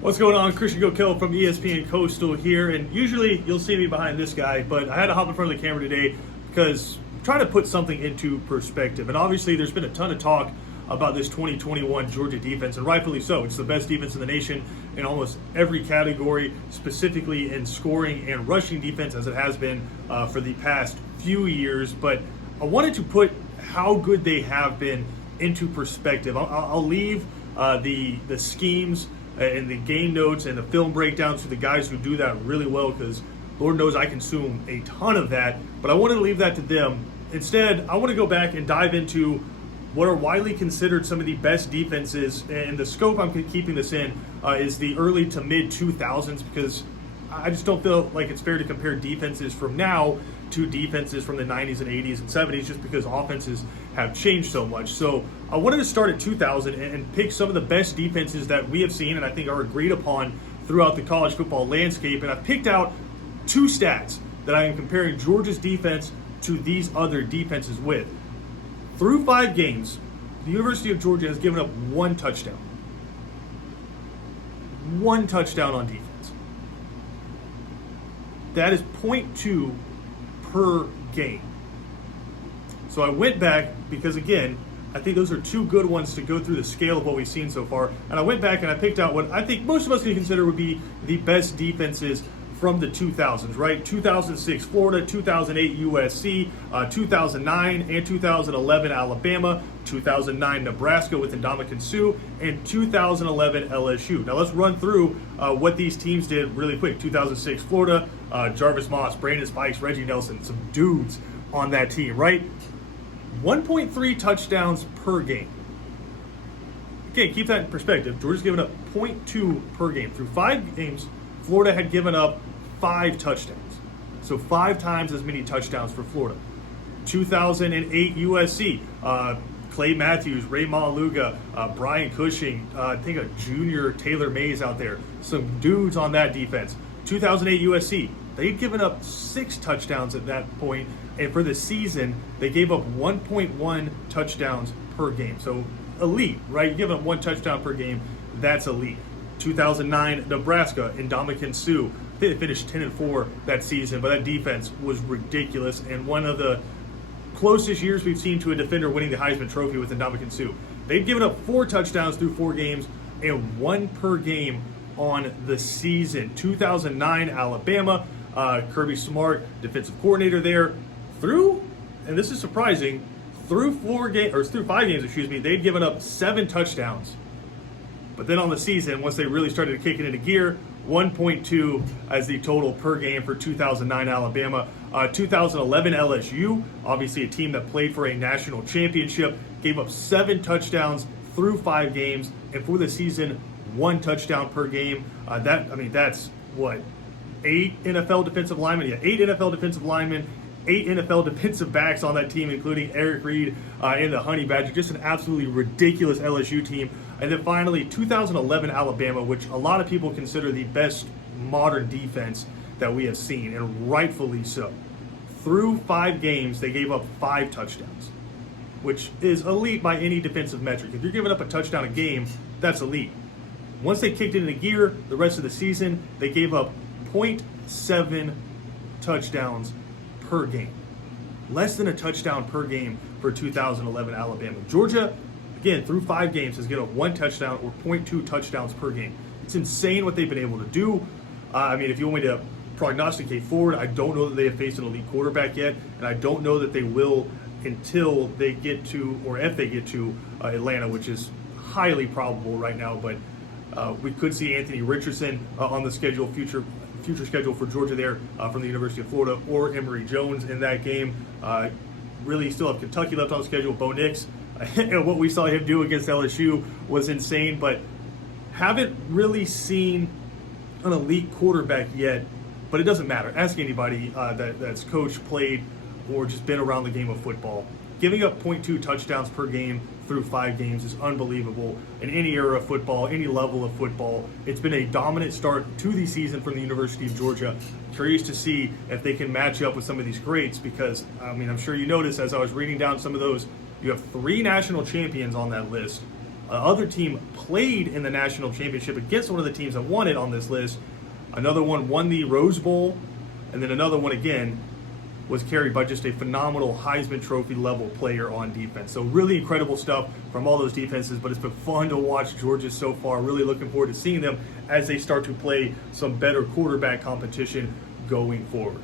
What's going on? Christian Gokel from ESPN Coastal here, and usually you'll see me behind this guy, but I had to hop in front of the camera today because I'm trying to put something into perspective. And obviously there's been a ton of talk about this 2021 Georgia defense, and rightfully so. It's the best defense in the nation in almost every category, specifically in scoring and rushing defense, as it has been for the past few years. But I wanted to put how good they have been into perspective. I'll leave the schemes and the game notes and the film breakdowns to the guys who do that really well, because Lord knows I consume a ton of that, but I wanted to leave that to them. Instead, I want to go back and dive into what are widely considered some of the best defenses, and the scope I'm keeping this in is the early to mid 2000s, because I just don't feel like it's fair to compare defenses from now to defenses from the 90s and 80s and 70s, just because offenses have changed so much. So I wanted to start at 2000 and pick some of the best defenses that we have seen and I think are agreed upon throughout the college football landscape. And I picked out two stats that I am comparing Georgia's defense to these other defenses with. Through 5 games, the University of Georgia has given up one touchdown. One touchdown on defense. That is 0.2 per game. So I went back because, again, I think those are two good ones to go through the scale of what we've seen so far. And I went back and I picked out what I think most of us can consider would be the best defenses from the 2000s, right? 2006 Florida, 2008 USC, 2009 and 2011 Alabama, 2009 Nebraska with Ndamukong Suh, and 2011 LSU. Now let's run through what these teams did really quick. 2006 Florida, Jarvis Moss, Brandon Spikes, Reggie Nelson, some dudes on that team, right? 1.3 touchdowns per game. Okay, keep that in perspective. Georgia's given up 0.2 per game. Through 5 games, Florida had given up 5 touchdowns. So 5 times as many touchdowns for Florida. 2008 USC, Clay Matthews, Ray Maluga, Brian Cushing, I think a junior Taylor Mays out there. Some dudes on that defense. 2008 USC, they'd given up 6 touchdowns at that point, and for the season, they gave up 1.1 touchdowns per game. So elite, right? You give up 1 touchdown per game, that's elite. 2009 Nebraska, Ndamukong Suh, I think they finished 10-4 that season, but that defense was ridiculous, and one of the closest years we've seen to a defender winning the Heisman Trophy with Ndamukong Suh. They've given up 4 touchdowns through 4 games and 1 per game on the season. 2009 Alabama, Kirby Smart, defensive coordinator there, through, and this is surprising, through 5 games, they'd given up 7 touchdowns. But then on the season, once they really started to kick it into gear, 1.2 as the total per game for 2009 Alabama. 2011 LSU, obviously a team that played for a national championship, gave up 7 touchdowns through 5 games, and for the season, 1 touchdown per game. That's what, 8 NFL defensive linemen? Yeah, 8 NFL defensive linemen, 8 NFL defensive backs on that team, including Eric Reed and the Honey Badger. Just an absolutely ridiculous LSU team. And then finally, 2011 Alabama, which a lot of people consider the best modern defense that we have seen, and rightfully so. Through 5 games, they gave up 5 touchdowns, which is elite by any defensive metric. If you're giving up a touchdown a game, that's elite. Once they kicked it into gear, the rest of the season, they gave up 0.7 touchdowns per game. Less than a touchdown per game for 2011 Alabama. Georgia, again, through 5 games, has given up 1 touchdown or 0.2 touchdowns per game. It's insane what they've been able to do. If you want me to prognosticate forward, I don't know that they have faced an elite quarterback yet, and I don't know that they will until they get to, or if they get to, Atlanta, which is highly probable right now. But we could see Anthony Richardson on the schedule, future schedule for Georgia there from the University of Florida, or Emory Jones in that game. Really still have Kentucky left on the schedule. Bo Nix, and what we saw him do against LSU was insane, but haven't really seen an elite quarterback yet. But it doesn't matter. Ask anybody that's coached, played, or just been around the game of football. Giving up 0.2 touchdowns per game through 5 games is unbelievable in any era of football, any level of football. It's been a dominant start to the season from the University of Georgia. Curious to see if they can match up with some of these greats, because, I'm sure you noticed as I was reading down some of those, you have 3 national champions on that list, Other team played in the national championship against one of the teams that won it on this list. Another one won the Rose Bowl, and then another one again was carried by just a phenomenal Heisman Trophy level player on defense. So really incredible stuff from all those defenses, but it's been fun to watch Georgia so far. Really looking forward to seeing them as they start to play some better quarterback competition going forward.